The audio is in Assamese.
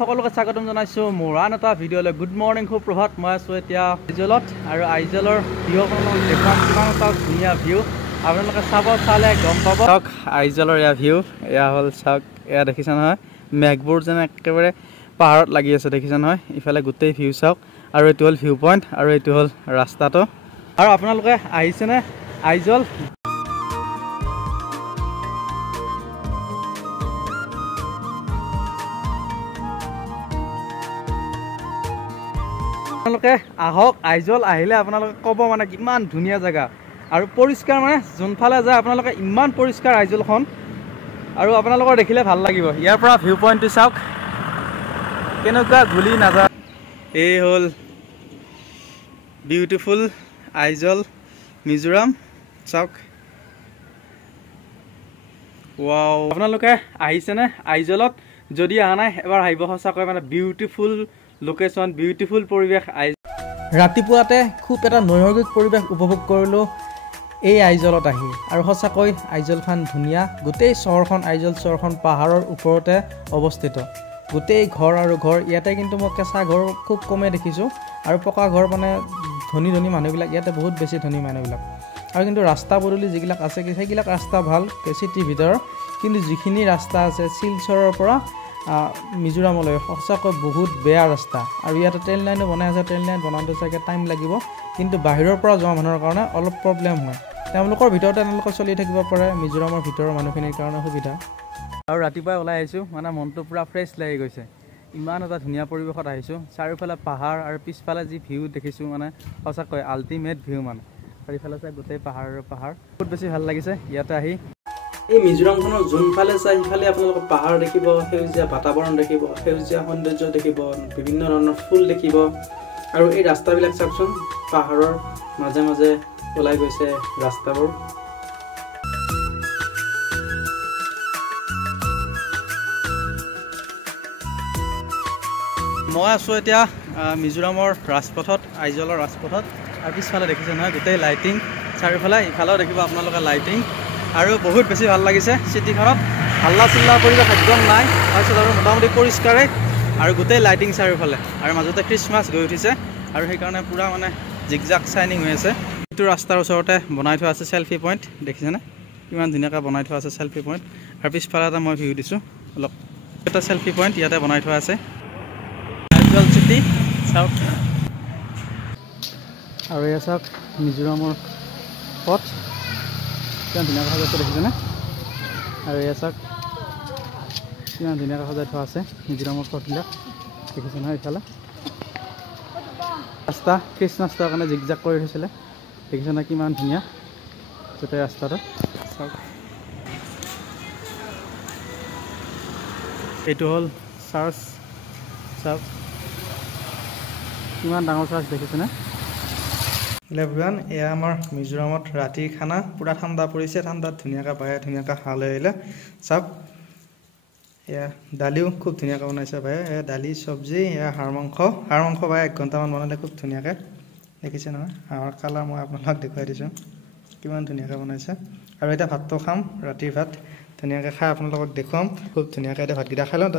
সকলোকে স্বাগতম জনাইছোঁ মোৰ আন এটা ভিডিঅ'লৈ। গুড মৰ্ণিং, সুপ্ৰভাত। মই আছোঁ এতিয়া আইজলত আৰু আইজলৰ ভিউখনত দেখুৱাম কিমান এটা ধুনীয়া ভিউ। আপোনালোকে চালে গম পাব। চাওক আইজলৰ এয়া ভিউ, এয়া হ'ল চাওক, এয়া দেখিছে নহয় মেঘবোৰ যেন একেবাৰে পাহাৰত লাগি আছে, দেখিছে নহয়। ইফালে গোটেই ভিউ চাওক, আৰু এইটো হ'ল ভিউ পইণ্ট, আৰু এইটো হ'ল ৰাস্তাটো। আৰু আপোনালোকে আহিছেনে আইজল? আপোনালোকে আহক, আইজল আহিলে আপোনালোকে ক'ব মানে কিমান ধুনীয়া জেগা আৰু পৰিষ্কাৰ, মানে যোনফালে যায় আপোনালোকে ইমান পৰিষ্কাৰ আইজলখন, আৰু আপোনালোকৰ দেখিলে ভাল লাগিব। ইয়াৰ পৰা ভিউ পইণ্টটো চাওক কেনেকুৱা ঘূলি নাযায়। এই হ'ল বিউটিফুল আইজল মিজোৰাম, চাওক। ৱাও, আপোনালোকে আহিছেনে আইজলত? যদি অহা নাই এবাৰ আহিব, সঁচাকৈ মানে বিউটিফুল লোকেশ্যন, বিউটিফুল পৰিৱেশ। ৰাতিপুৱাতে খুব এটা নৈসৰ্গিক পৰিৱেশ উপভোগ কৰিলোঁ এই আইজলত আহি, আৰু সঁচাকৈ আইজলখন ধুনীয়া। গোটেই চহৰখন, আইজল চহৰখন পাহাৰৰ ওপৰতে অৱস্থিত। গোটেই ঘৰ আৰু ঘৰ ইয়াতে, কিন্তু মই কেঁচা ঘৰ খুব কমেই দেখিছোঁ, আৰু পকা ঘৰ মানে ধনী ধনী মানুহবিলাক ইয়াতে, বহুত বেছি ধনী মানুহবিলাক। আৰু কিন্তু ৰাস্তা পদূলি যিবিলাক আছে সেইবিলাক ৰাস্তা ভাল চিটিৰ ভিতৰত, কিন্তু যিখিনি ৰাস্তা আছে শিলচৰৰ পৰা মিজোৰামলৈ সঁচাকৈ বহুত বেয়া ৰাস্তা। আৰু ইয়াতে ট্ৰেইন লাইনো বনাই আছে, ট্ৰেইন লাইন বনাওঁতে চাগে টাইম লাগিব, কিন্তু বাহিৰৰ পৰা যোৱা মানুহৰ কাৰণে অলপ প্ৰব্লেম হয়। তেওঁলোকৰ ভিতৰতে তেওঁলোকে চলি থাকিব পাৰে, মিজোৰামৰ ভিতৰৰ মানুহখিনিৰ কাৰণে সুবিধা। আৰু ৰাতিপুৱাই ওলাই আহিছোঁ, মানে মনটো পূৰা ফ্ৰেছ লাগি গৈছে। ইমান এটা ধুনীয়া পৰিৱেশত আহিছোঁ, চাৰিওফালে পাহাৰ, আৰু পিছফালে যি ভিউ দেখিছোঁ মানে সঁচাকৈ আল্টিমেট ভিউ। মানে চাৰিওফালে চাই গোটেই পাহাৰ আৰু পাহাৰ, বহুত বেছি ভাল লাগিছে ইয়াতে আহি। এই মিজোৰামখনৰ যোনফালে চাই সিফালে আপোনালোকে পাহাৰ দেখিব, সেউজীয়া বাতাবৰণ দেখিব, সেউজীয়া সৌন্দৰ্য দেখিব, বিভিন্ন ধৰণৰ ফুল দেখিব। আৰু এই ৰাস্তাবিলাক চাওকচোন, পাহাৰৰ মাজে মাজে ওলাই গৈছে ৰাস্তাবোৰ। মই আছোঁ এতিয়া মিজোৰামৰ ৰাজপথত, আইজলৰ ৰাজপথত। আৰু পিছফালে দেখিছে নহয় গোটেই লাইটিং, চাৰিওফালে ইফালেও দেখিব আপোনালোকে লাইটিং, আৰু বহুত বেছি ভাল লাগিছে চিটিখনত। হাল্লা চিল্লা পৰিৱেশ একদম নাই, তাৰপিছত আৰু মোটামুটি পৰিষ্কাৰেই, আৰু গোটেই লাইটিং চাৰিওফালে, আৰু মাজতে খ্ৰীষ্টমাছ গৈ উঠিছে, আৰু সেইকাৰণে পূৰা মানে জিগজাগ চাইনিং হৈ আছে। এইটো ৰাস্তাৰ ওচৰতে বনাই থোৱা আছে চেল্ফি পইণ্ট, দেখিছেনে কিমান ধুনীয়াকৈ বনাই থোৱা আছে চেল্ফি পইণ্ট। আৰু পিছফালে এটা মই ভিউ দিছোঁ অলপ, এটা চেল্ফি পইণ্ট ইয়াতে বনাই থোৱা আছে আইজল চিটি, চাওক। আৰু এয়া চাওক মিজোৰামৰ পথ, কিমান ধুনীয়াকৈ সজাই থোৱা দেখিছেনে? আৰু এয়া চাওক কিমান ধুনীয়াকৈ সজাই থোৱা আছে মিজোৰামৰ পথবিলাক, দেখিছে নহয়। ইফালে ৰাস্তা খ্ৰীষ্টমাছৰ কাৰণে জিগজাগ কৰি থৈছিলে, দেখিছে নহয় কিমান ধুনীয়া গোটেই ৰাস্তাটো, চাওক। এইটো হ'ল চাৰ্চ, চাওক কিমান ডাঙৰ চাৰ্চ, দেখিছেনে? এভৰিৱান, এয়া আমাৰ মিজোৰামত ৰাতিৰ খানা। পূৰা ঠাণ্ডা পৰিছে, ঠাণ্ডাত ধুনীয়াকৈ বাহিৰে ধুনীয়াকৈ খাই লৈ আহিলে। চাওক এয়া দালিও খুব ধুনীয়াকৈ বনাইছে বাহিৰে, এয়া দালি চব্জি, এয়া হাঁহৰ মাংস বাহিৰে 1 ঘণ্টামান বনালে খুব ধুনীয়াকৈ, দেখিছে নহয়। হাঁহৰ কালাৰ মই আপোনালোকক দেখুৱাই দিছোঁ, কিমান ধুনীয়াকৈ বনাইছে। আৰু এতিয়া ভাতটো খাম, ৰাতিৰ ভাত ধুনীয়াকৈ খাই আপোনালোকক দেখুৱাম। খুব ধুনীয়াকৈ এতিয়া ভাতকেইটা খাই লওঁ।